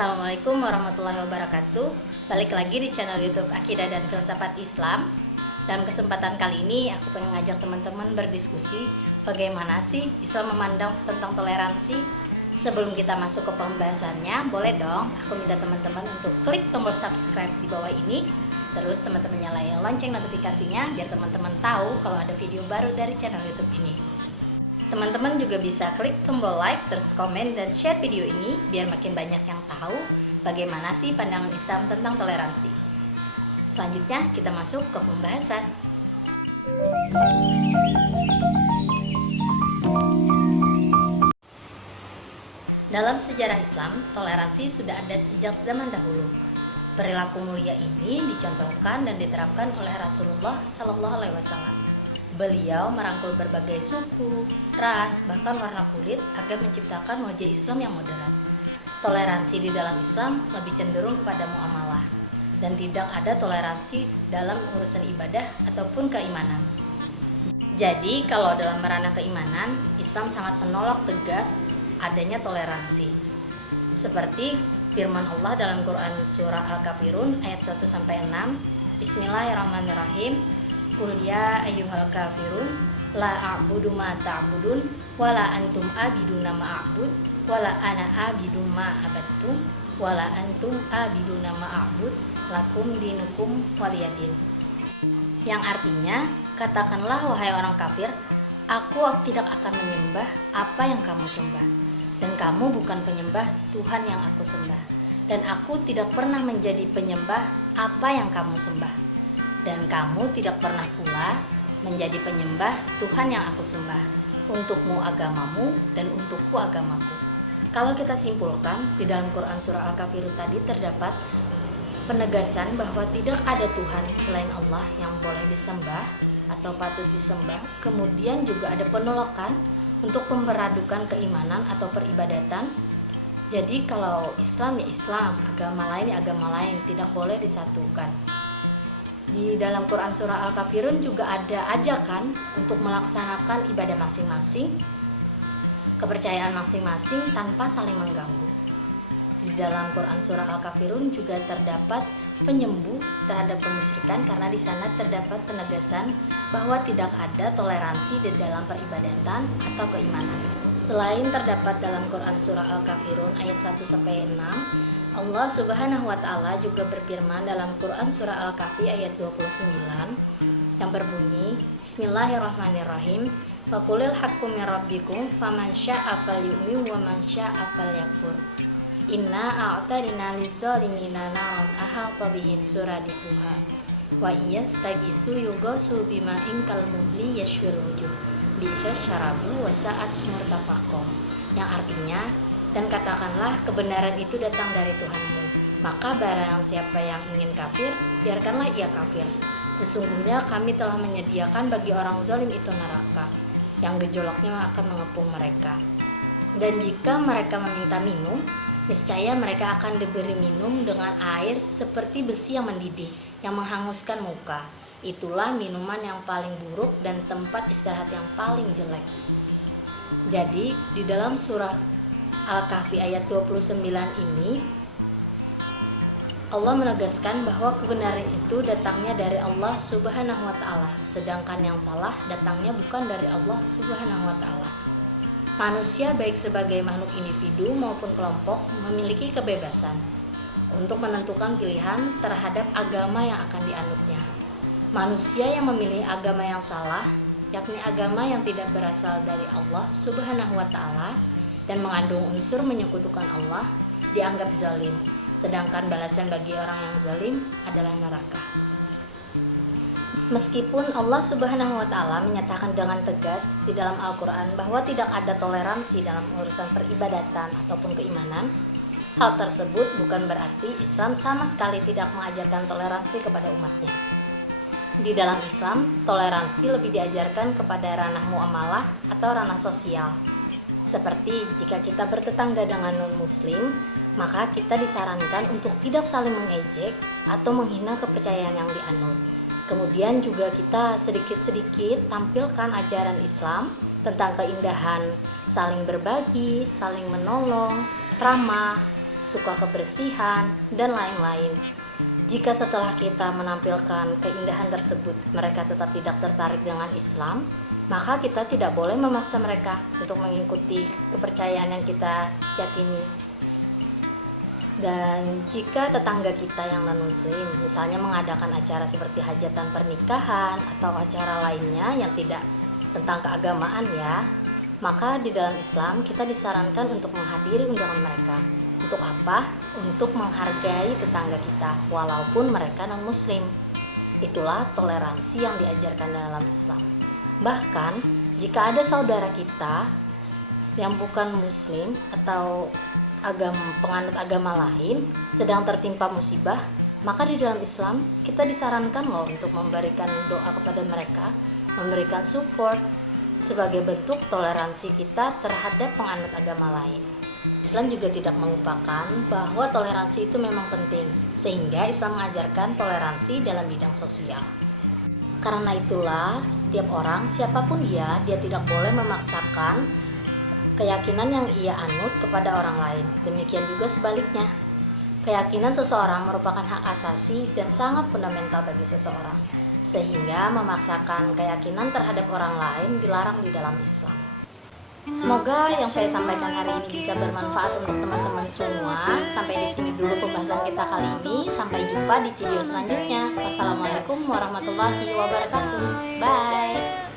Assalamualaikum warahmatullahi wabarakatuh. Balik lagi di channel YouTube Akidah dan Filsafat Islam. Dalam kesempatan kali ini aku pengen ngajak teman-teman berdiskusi bagaimana sih Islam memandang tentang toleransi. Sebelum kita masuk ke pembahasannya, boleh dong aku minta teman-teman untuk klik tombol subscribe di bawah ini. Terus teman-teman nyalain lonceng notifikasinya biar teman-teman tahu kalau ada video baru dari channel YouTube ini. Teman-teman juga bisa klik tombol like, terus komen dan share video ini biar makin banyak yang tahu bagaimana sih pandangan Islam tentang toleransi. Selanjutnya kita masuk ke pembahasan. Dalam sejarah Islam, toleransi sudah ada sejak zaman dahulu. Perilaku mulia ini dicontohkan dan diterapkan oleh Rasulullah Sallallahu Alaihi Wasallam. Beliau merangkul berbagai suku, ras, bahkan warna kulit agar menciptakan wajah Islam yang moderat. Toleransi di dalam Islam lebih cenderung kepada muamalah dan tidak ada toleransi dalam urusan ibadah ataupun keimanan. Jadi, kalau dalam ranah keimanan, Islam sangat menolak tegas adanya toleransi. Seperti firman Allah dalam Quran surah Al-Kafirun ayat 1-6, Bismillahirrahmanirrahim. Qul ya ayyuhal kafirun la a'budu ma ta'budun wala antum abiduna ma a'bud wala ana abidu ma abattum wala antum abiduna ma a'bud lakum dinukum waliyadin. Yang artinya, katakanlah wahai orang kafir, aku tidak akan menyembah apa yang kamu sembah, dan kamu bukan penyembah Tuhan yang aku sembah, dan aku tidak pernah menjadi penyembah apa yang kamu sembah, dan kamu tidak pernah pula menjadi penyembah Tuhan yang aku sembah. Untukmu agamamu dan untukku agamaku. Kalau kita simpulkan, di dalam Quran surah Al-Kafirun tadi terdapat penegasan bahwa tidak ada Tuhan selain Allah yang boleh disembah atau patut disembah. Kemudian juga ada penolakan untuk memperpadukan keimanan atau peribadatan. Jadi kalau Islam ya Islam, agama lain ya agama lain, tidak boleh disatukan. Di dalam Quran surah Al-Kafirun juga ada ajakan untuk melaksanakan ibadah masing-masing, kepercayaan masing-masing tanpa saling mengganggu. Di dalam Quran surah Al-Kafirun juga terdapat penyembuh terhadap kemusyrikan karena di sana terdapat penegasan bahwa tidak ada toleransi di dalam peribadatan atau keimanan. Selain terdapat dalam Quran surah Al-Kafirun ayat 1-6, Allah Subhanahu wa Ta'ala juga berfirman dalam Quran surah Al-Kahfi ayat 29 yang berbunyi, Bismillahirrahmanirrahim. Wa qulil haqqu mir rabbikum faman syaa'a falyu'min wa man syaa'a falyakfur. Inna a'tadna liz-zalimina naran ahata bihim suradiquha. Wa iyastagisu yughasu bima'in kalmuhli yashwil wujuh. Bi'sa syarabu wa sa'at murtafaqah. Yang artinya, dan katakanlah kebenaran itu datang dari Tuhanmu. Maka barang siapa yang ingin kafir, biarkanlah ia kafir. Sesungguhnya kami telah menyediakan bagi orang zalim itu neraka, yang gejolaknya akan mengepung mereka. Dan jika mereka meminta minum, niscaya mereka akan diberi minum dengan air seperti besi yang mendidih, yang menghanguskan muka. Itulah minuman yang paling buruk dan tempat istirahat yang paling jelek. Jadi di dalam surah Al-Kahfi ayat 29 ini Allah menegaskan bahwa kebenaran itu datangnya dari Allah Subhanahu wa Ta'ala, sedangkan yang salah datangnya bukan dari Allah Subhanahu wa Ta'ala. Manusia baik sebagai makhluk individu maupun kelompok memiliki kebebasan untuk menentukan pilihan terhadap agama yang akan dianutnya. Manusia yang memilih agama yang salah, yakni agama yang tidak berasal dari Allah Subhanahu wa Ta'ala dan mengandung unsur menyekutukan Allah, dianggap zalim, sedangkan balasan bagi orang yang zalim adalah neraka. Meskipun Allah Subhanahu wa Ta'ala menyatakan dengan tegas di dalam Al-Quran bahwa tidak ada toleransi dalam urusan peribadatan ataupun keimanan, hal tersebut bukan berarti Islam sama sekali tidak mengajarkan toleransi kepada umatnya. Di dalam Islam, toleransi lebih diajarkan kepada ranah muamalah atau ranah sosial. Seperti jika kita bertetangga dengan non-muslim, maka kita disarankan untuk tidak saling mengejek atau menghina kepercayaan yang dianut. Kemudian juga kita sedikit-sedikit tampilkan ajaran Islam tentang keindahan saling berbagi, saling menolong, ramah, suka kebersihan, dan lain-lain. Jika setelah kita menampilkan keindahan tersebut mereka tetap tidak tertarik dengan Islam, maka kita tidak boleh memaksa mereka untuk mengikuti kepercayaan yang kita yakini. Dan jika tetangga kita yang non-muslim misalnya mengadakan acara seperti hajatan pernikahan atau acara lainnya yang tidak tentang keagamaan ya, maka di dalam Islam kita disarankan untuk menghadiri undangan mereka. Untuk apa? Untuk menghargai tetangga kita walaupun mereka non-muslim. Itulah toleransi yang diajarkan dalam Islam. Bahkan jika ada saudara kita yang bukan muslim atau penganut agama lain sedang tertimpa musibah, maka di dalam Islam kita disarankan loh untuk memberikan doa kepada mereka, memberikan support sebagai bentuk toleransi kita terhadap penganut agama lain. Islam juga tidak melupakan bahwa toleransi itu memang penting, sehingga Islam mengajarkan toleransi dalam bidang sosial. Karena itulah setiap orang, siapapun dia tidak boleh memaksakan keyakinan yang ia anut kepada orang lain. Demikian juga sebaliknya. Keyakinan seseorang merupakan hak asasi dan sangat fundamental bagi seseorang, sehingga memaksakan keyakinan terhadap orang lain dilarang di dalam Islam. Semoga yang saya sampaikan hari ini bisa bermanfaat untuk teman-teman semua. Sampai di sini dulu pembahasan kita kali ini. Sampai jumpa di video selanjutnya. Wassalamualaikum warahmatullahi wabarakatuh. Bye.